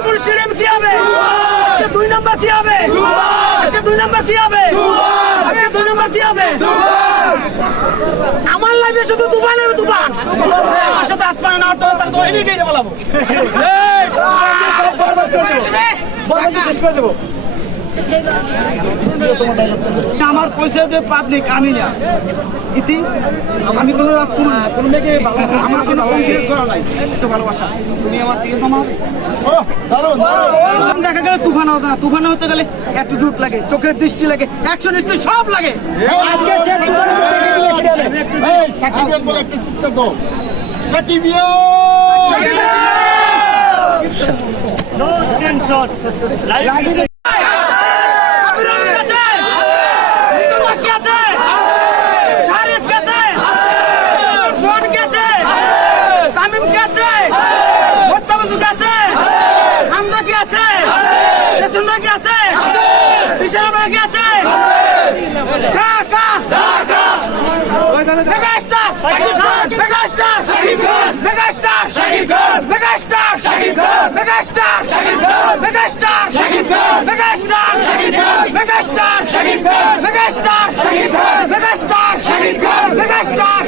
Mirpur stadium কি হবে? আজকে 2 নম্বর কি হবে? আজকে 2 নম্বর কি হবে? আজকে 2 নম্বর কি হবে? আমার লাইফে শুধু তুফান হবে, তুফান। আমার সাথে আসপানা না হতো তার তো এনে গিয়ে বলাবো। এই সব বরবাদ করে দেব, বরবাদ শেষ করে দেব। আমার পয়সা দিয়ে পাবলিক আমি না ইতি, আমি কোনো রাজকুমার না, কোনো মেয়েকে আমার কোনো কনফিডেন্স করা নাই। একটু ভালোবাসা, তুমি আমার প্রিয়তমা হবে। দেখা গেলে তুফান হতো না, তুফান হতে গেলে অ্যাটিটিউড লাগে, চোখের দৃষ্টি লাগে, অ্যাকশন স্পিড সব লাগে। আজকে সে সাকিবিয়ান বলে একটা চিন্তা তো নো টেনশন মেগাস্টার